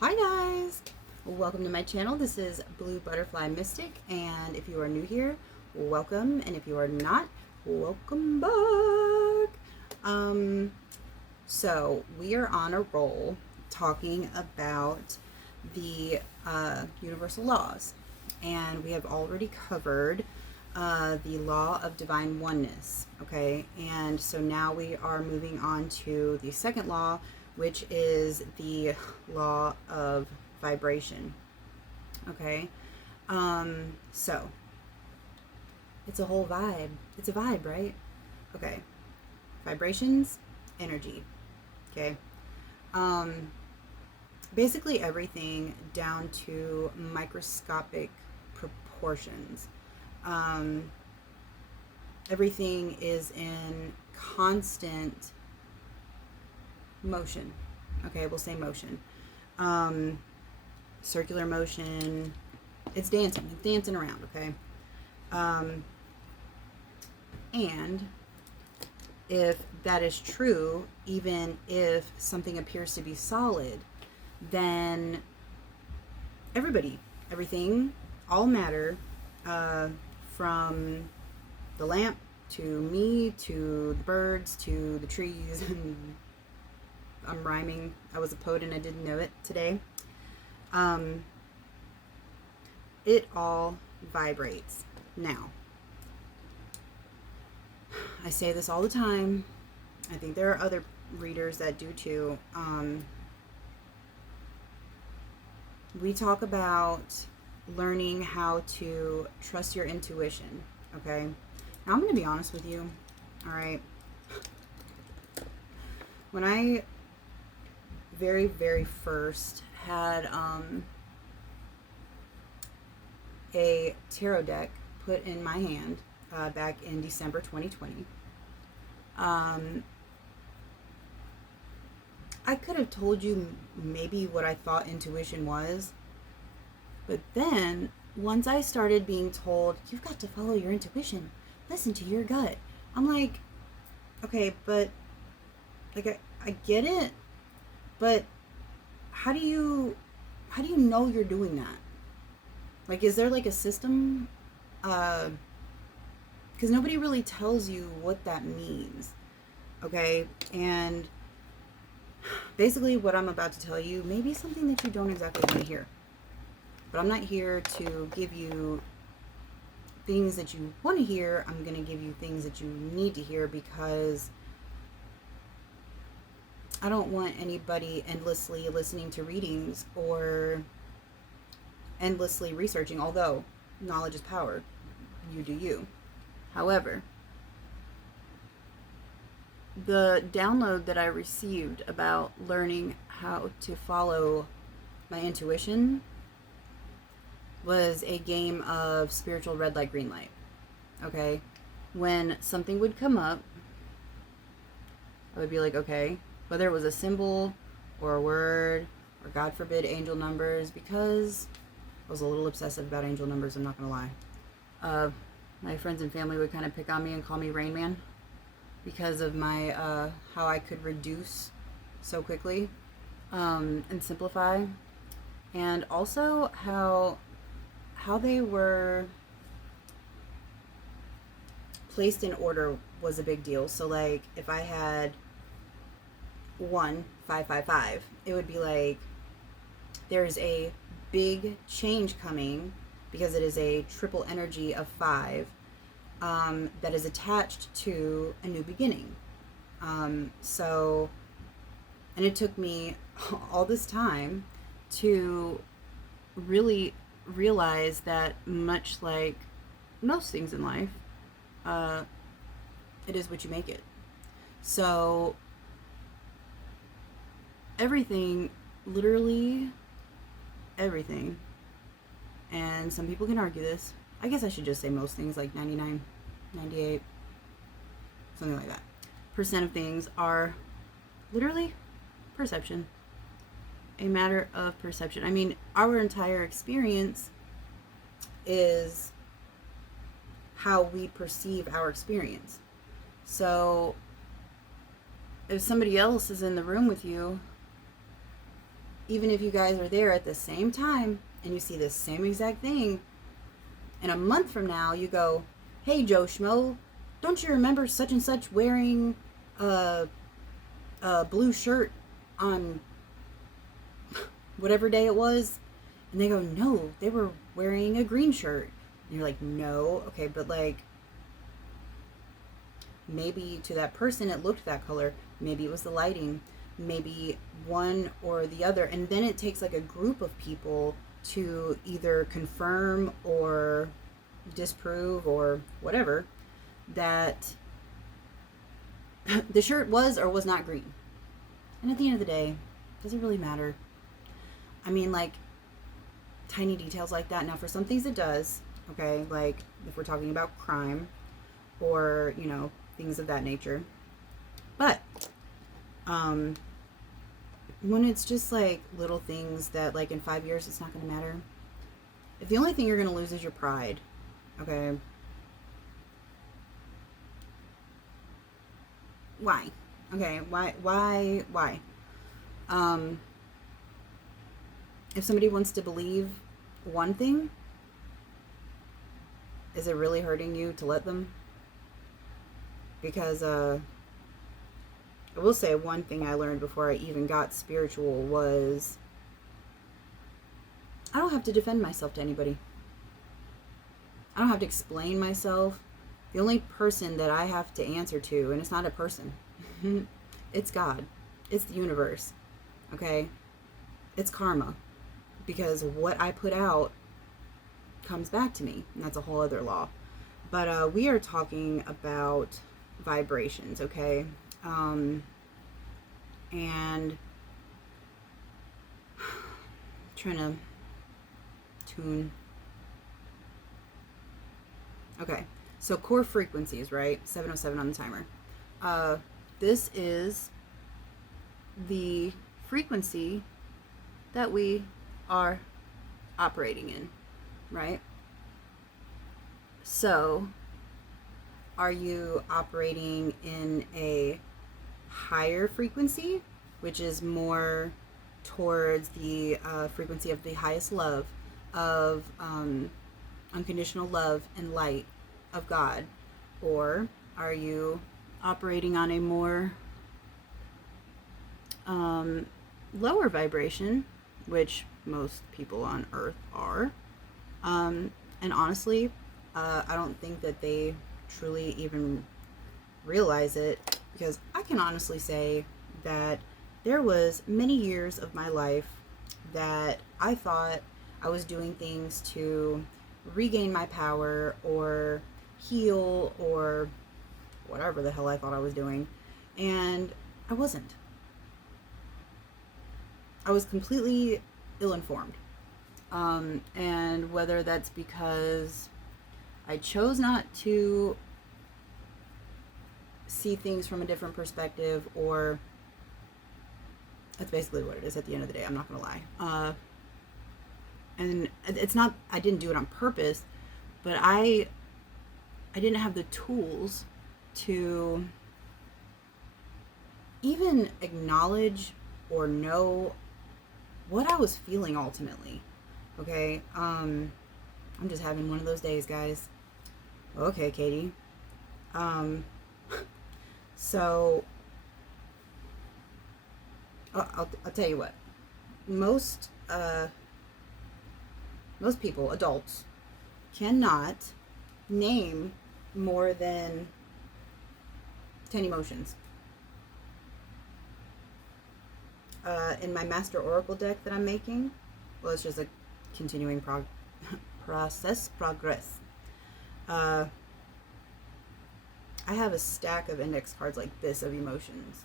Hi guys! Welcome to my channel. This is Blue Butterfly Mystic, and if you are new here, welcome, and if you are not, welcome back. So we are on a roll talking about the universal laws, and we have already covered the law of divine oneness. Okay, and so now we are moving on to the second law, which is the law of vibration. Okay, so it's a whole vibe. It's a vibe, right? Okay, vibrations, energy. Okay, um, basically everything down to microscopic proportions. Um, Everything is in constant motion. Okay, we'll say motion. Um, Circular motion. It's dancing around. Okay, um, and if that is true, even if something appears to be solid, then everything, all matter, uh, from the lamp to me to the birds to the trees. I'm rhyming. I was a poet and I didn't know it today. Um, it all vibrates. Now, I say this all the time. I think there are other readers that do too. We talk about learning how to trust your intuition. Okay. Now, I'm going to be honest with you. All right. When I very first had a tarot deck put in my hand back in December 2020, I could have told you maybe what I thought intuition was, but then once I started being told, you've got to follow your intuition, listen to your gut, I'm like, okay, but like I get it, but how do you know you're doing that? Like, is there like a system? Because nobody really tells you what that means. Okay, and basically what I'm about to tell you may be something that you don't exactly want to hear. But I'm not here to give you things that you want to hear. I'm going to give you things that you need to hear, because I don't want anybody endlessly listening to readings or endlessly researching, although knowledge is power. You do you. However, the download that I received about learning how to follow my intuition was a game of spiritual red light, green light. Okay? When something would come up, I would be like, okay, whether it was a symbol or a word or, God forbid, angel numbers, because I was a little obsessive about angel numbers, I'm not going to lie. My friends and family would kind of pick on me and call me Rain Man because of my how I could reduce so quickly and simplify, and also how they were placed in order was a big deal. So like if I had 1 5 5 5, it would be like there's a big change coming because it is a triple energy of 5 that is attached to a new beginning. So, and it took me all this time to really realize that, much like most things in life, uh, it is what you make it. So, everything, literally everything, and some people can argue this. I guess I should just say most things, like 99, 98, something like that. Percent of things are literally perception. A matter of perception. I mean, our entire experience is how we perceive our experience. So, if somebody else is in the room with you even if you guys are there at the same time and you see the same exact thing, and a month from now you go, hey Joe Schmo, don't you remember such and such wearing a blue shirt on whatever day it was? And they go, no, they were wearing a green shirt. And you're like, no, okay, but like, maybe to that person it looked that color. Maybe it was the lighting. Maybe one or the other. And then it takes like a group of people to either confirm or disprove or whatever that the shirt was or was not green. And at the end of the day, does it really matter? I mean, like, tiny details like that. Now, for some things it does, okay? Like, if we're talking about crime or, you know, things of that nature. But, when it's just, like, little things that, like, in 5 years it's not going to matter. If the only thing you're going to lose is your pride, okay? Why? Okay, why? If somebody wants to believe one thing, is it really hurting you to let them? Because I will say one thing I learned before I even got spiritual was I don't have to defend myself to anybody. I don't have to explain myself. The only person that I have to answer to, and it's not a person, it's God. It's the universe. Okay? It's karma. Because what I put out comes back to me. And that's a whole other law. But we are talking about vibrations, okay? And trying to tune. Okay, so core frequencies, right? 707 on the timer. This is the frequency that we are operating in, right? So, are you operating in a higher frequency, which is more towards the frequency of the highest love, of unconditional love and light of God? Or are you operating on a more lower vibration, which most people on earth are? And honestly, I don't think that they truly even realize it, because I can honestly say that there was many years of my life that I thought I was doing things to regain my power or heal or whatever the hell I thought I was doing, and I wasn't. I was completely ill-informed. And whether that's because I chose not to see things from a different perspective, or that's basically what it is at the end of the day. I'm not gonna lie. And it's not, I didn't do it on purpose, but I didn't have the tools to even acknowledge or know what I was feeling ultimately. Okay, I'm just having one of those days, guys. Okay, Katie. So I'll tell you what. Most people, adults, cannot name more than 10 emotions. In my Master Oracle deck that I'm making, well, it's just a continuing progress. I have a stack of index cards like this of emotions.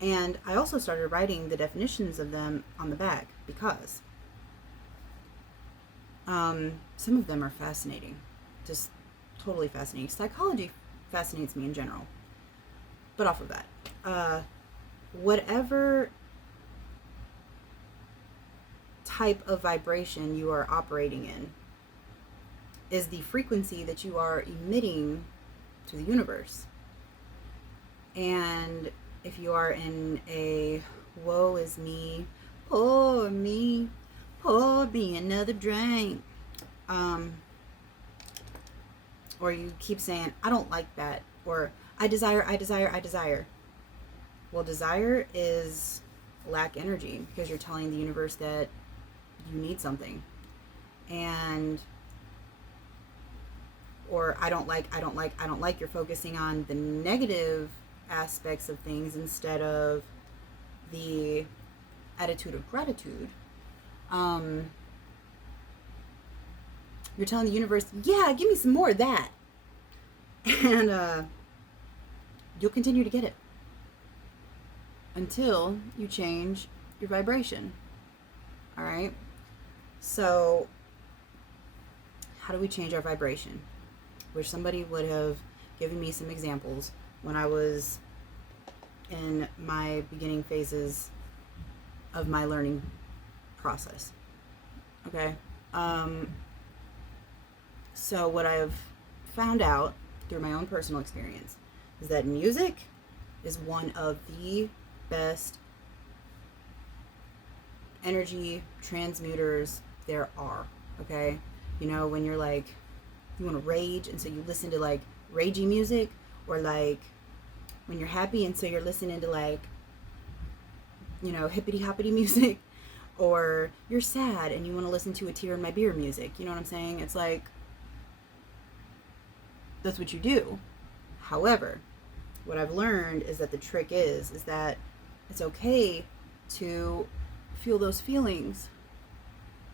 And I also started writing the definitions of them on the back because some of them are fascinating. Just totally fascinating. Psychology fascinates me in general. But off of that, whatever type of vibration you are operating in is the frequency that you are emitting to the universe. And if you are in a woe is me, pour me, pour me another drink. Or you keep saying, I don't like that, or I desire, I desire, I desire. Well, desire is lack energy because you're telling the universe that you need something. And or I don't like, I don't like, I don't like, you're focusing on the negative aspects of things instead of the attitude of gratitude. Um, you're telling the universe, yeah, give me some more of that. And you'll continue to get it until you change your vibration. All right? So, how do we change our vibration? Wish somebody would have given me some examples when I was in my beginning phases of my learning process. Okay? So what I've found out through my own personal experience is that music is one of the best energy transmuters there are. Okay? You know, when you're like, you want to rage, and so you listen to like ragey music, or like when you're happy and so you're listening to like, you know, hippity hoppity music, or you're sad and you want to listen to a tear in my beer music. You know what I'm saying? It's like, that's what you do. However, what I've learned is that the trick is that it's okay to feel those feelings.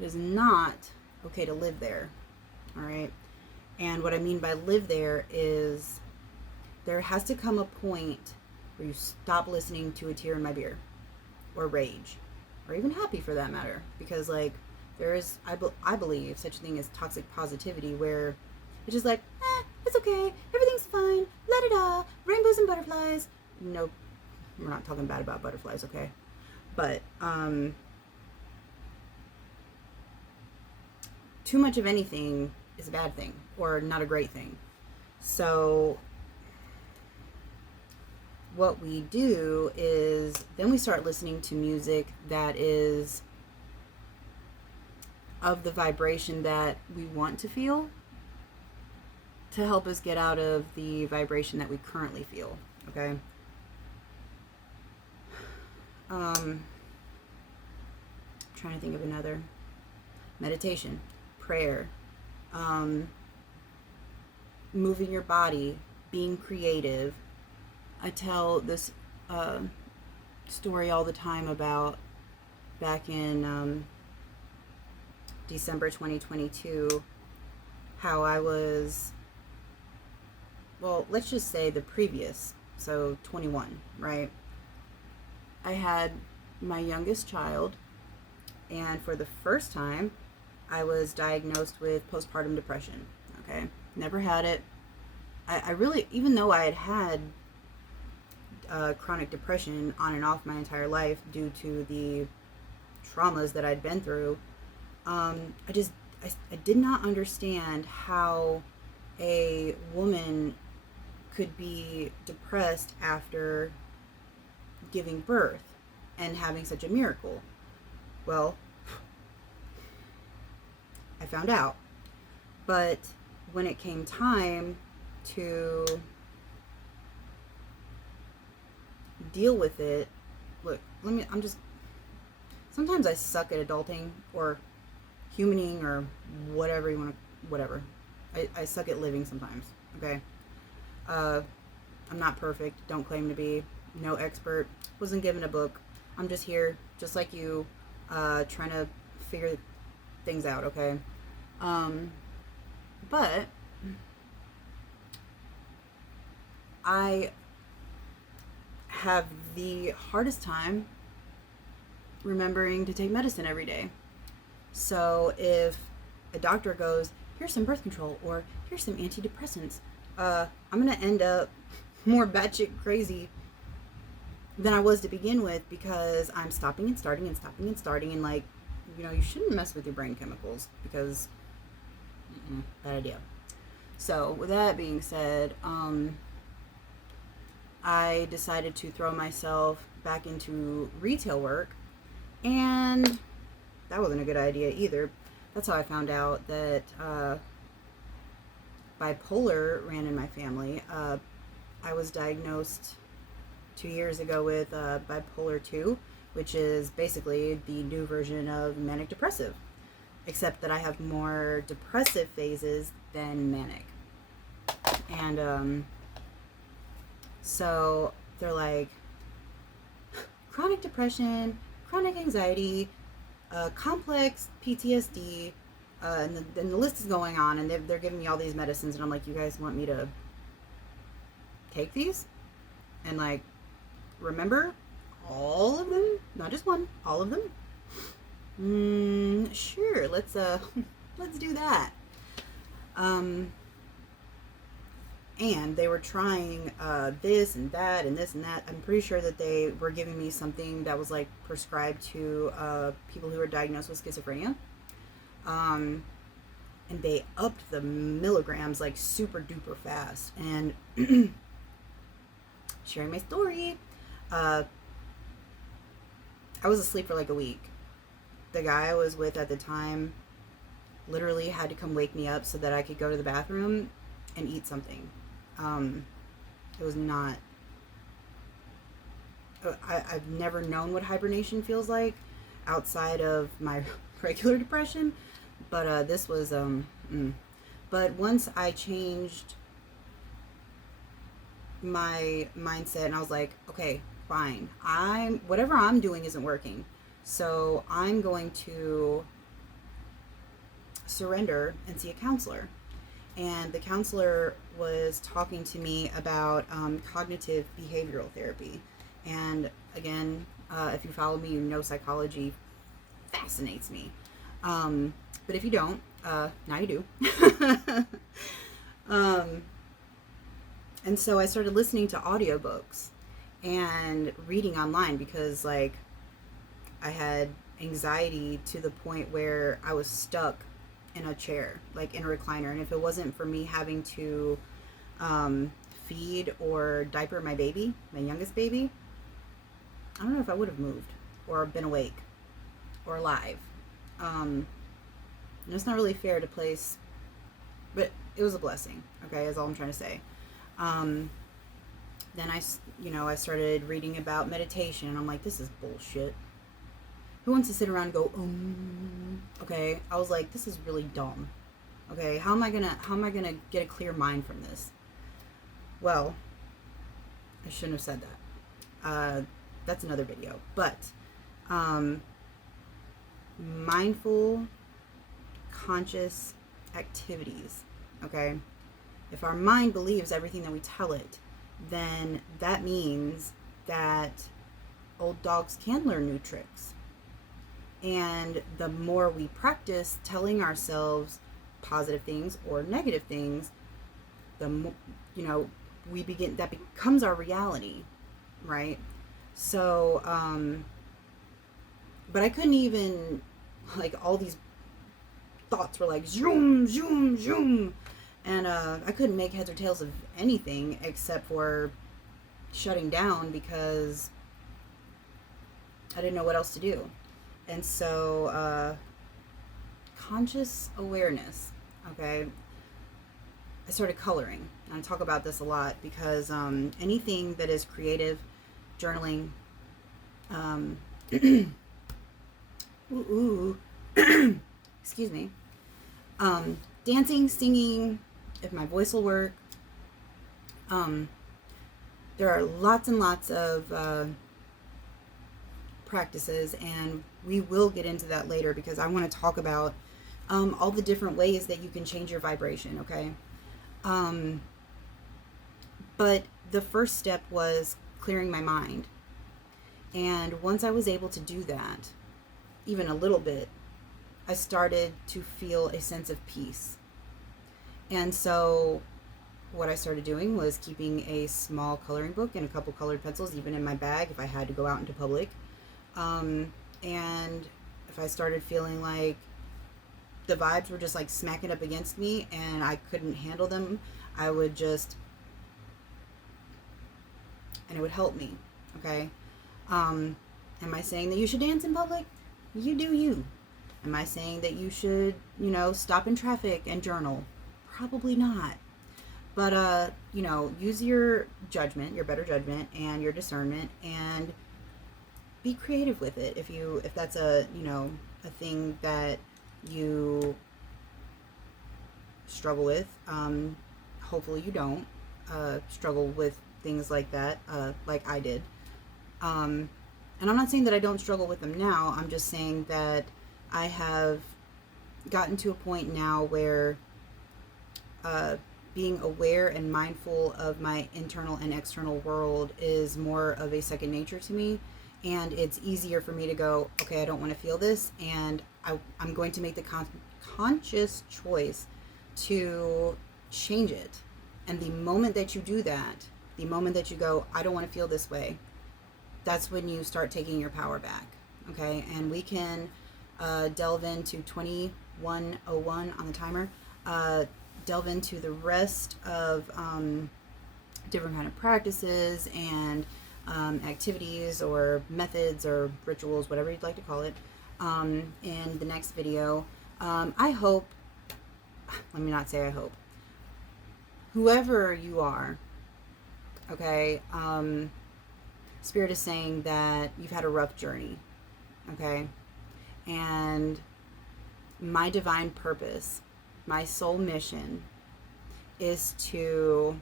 It is not okay to live there. All right? And what I mean by live there is there has to come a point where you stop listening to a tear in my beer, or rage, or even happy for that matter. Because like there is, I believe, such a thing as toxic positivity, where it's just like, it's okay, everything's fine, la-da-da, rainbows and butterflies. Nope, we're not talking bad about butterflies, okay? But too much of anything is a bad thing, or not a great thing. So what we do is then we start listening to music that is of the vibration that we want to feel, to help us get out of the vibration that we currently feel. Okay? Trying to think of another. Meditation, prayer, moving your body, being creative. I tell this story all the time about back in December 2022, how I was, well, let's just say the previous, so 21, right? I had my youngest child, and for the first time, I was diagnosed with postpartum depression. Okay? Never had it. I really, even though I had chronic depression on and off my entire life due to the traumas that I'd been through, I did not understand how a woman could be depressed after giving birth and having such a miracle. Well, I found out. But when it came time to deal with it, look, sometimes I suck at adulting, or humaning, or whatever you want to, whatever. I suck at living sometimes, okay? I'm not perfect, don't claim to be, no expert, wasn't given a book. I'm just here, just like you, trying to figure things out, okay? But I have the hardest time remembering to take medicine every day. So if a doctor goes, here's some birth control, or here's some antidepressants, I'm gonna end up more batshit crazy than I was to begin with, because I'm stopping and starting and stopping and starting, and like, you know, you shouldn't mess with your brain chemicals, because bad idea. So with that being said, I decided to throw myself back into retail work, and that wasn't a good idea either. That's how I found out that bipolar ran in my family. I was diagnosed 2 years ago with bipolar 2, which is basically the new version of manic depressive, except that I have more depressive phases than manic. And so they're like, chronic depression, chronic anxiety, complex PTSD, and the list is going on, and they're giving me all these medicines, and I'm like, you guys want me to take these? And like, remember all of them? Not just one, all of them? Sure, let's do that. And they were trying this and that and this and that. I'm pretty sure that they were giving me something that was like prescribed to people who were diagnosed with schizophrenia. And they upped the milligrams like super duper fast. And sharing my story, I was asleep for like a week. The guy I was with at the time literally had to come wake me up so that I could go to the bathroom and eat something. It was not... I've never known what hibernation feels like outside of my regular depression, but this was... But once I changed my mindset and I was like, okay, fine, whatever I'm doing isn't working, so I'm going to surrender and see a counselor. And the counselor was talking to me about cognitive behavioral therapy. And again, if you follow me, you know psychology fascinates me. But if you don't, now you do. And so I started listening to audiobooks and reading online because, like, I had anxiety to the point where I was stuck in a chair, like in a recliner. And if it wasn't for me having to feed or diaper my baby, my youngest baby, I don't know if I would have moved or been awake or alive. And it's not really fair to place, but it was a blessing, okay, is all I'm trying to say. Then I started reading about meditation, and I'm like, this is bullshit. Who wants to sit around and go, okay? I was like, this is really dumb. Okay, how am I gonna get a clear mind from this? Well, I shouldn't have said that. That's another video. But mindful, conscious activities. Okay, if our mind believes everything that we tell it, then that means that old dogs can learn new tricks. And the more we practice telling ourselves positive things or negative things, the more, that becomes our reality, right? So, but I couldn't even, like, all these thoughts were like zoom, zoom, zoom. And I couldn't make heads or tails of anything except for shutting down because I didn't know what else to do. And so, conscious awareness, okay? I started coloring. And I talk about this a lot because anything that is creative, journaling, excuse me, dancing, singing, if my voice will work. There are lots and lots of practices, and we will get into that later because I want to talk about all the different ways that you can change your vibration, okay? But the first step was clearing my mind. And once I was able to do that, even a little bit, I started to feel a sense of peace. And so what I started doing was keeping a small coloring book and a couple colored pencils, even in my bag if I had to go out into public. And if I started feeling like the vibes were just like smacking up against me and I couldn't handle them, I would just, and it would help me, okay? Am I saying that you should dance in public? You do you. Am I saying that you should, stop in traffic and journal? Probably not. But use your judgment, your better judgment, and your discernment, and be creative with it. If that's a thing that you struggle with, hopefully you don't struggle with things like that, like I did. And I'm not saying that I don't struggle with them now. I'm just saying that I have gotten to a point now where being aware and mindful of my internal and external world is more of a second nature to me. And it's easier for me to go, okay, I don't want to feel this. And I'm going to make the conscious choice to change it. And the moment that you do that, the moment that you go, I don't want to feel this way, that's when you start taking your power back. Okay? And we can delve into 2101 on the timer. Delve into the rest of different kind of practices and activities or methods or rituals, whatever you'd like to call it, in the next video. I hope, let me not say I hope, whoever you are, okay, Spirit is saying that you've had a rough journey, okay, and my divine purpose, my soul mission is to,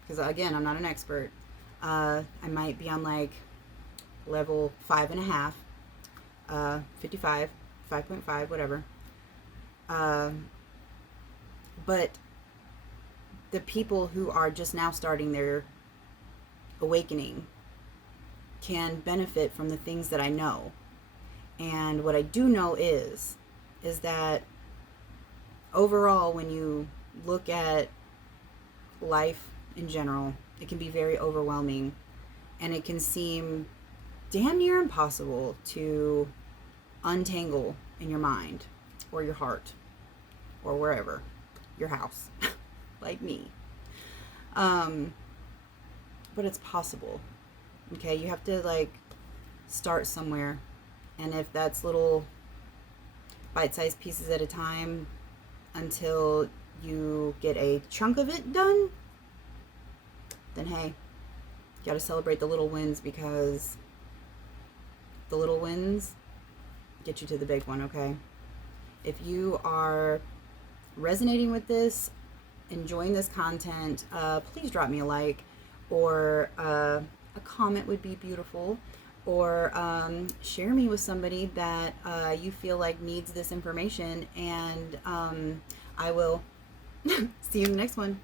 because again, I'm not an expert, I might be on like level 5.5, 55, 5.5, whatever. But the people who are just now starting their awakening can benefit from the things that I know. And what I do know is that overall, when you look at life in general, it can be very overwhelming, and it can seem damn near impossible to untangle in your mind or your heart or wherever, your house, like me. But it's possible. Okay, you have to like start somewhere, and if that's little bite-sized pieces at a time until you get a chunk of it done, then hey, you gotta celebrate the little wins, because the little wins get you to the big one. Okay, if you are resonating with this, enjoying this content, please drop me a like, or a comment would be beautiful, or share me with somebody that you feel like needs this information, and I will see you in the next one.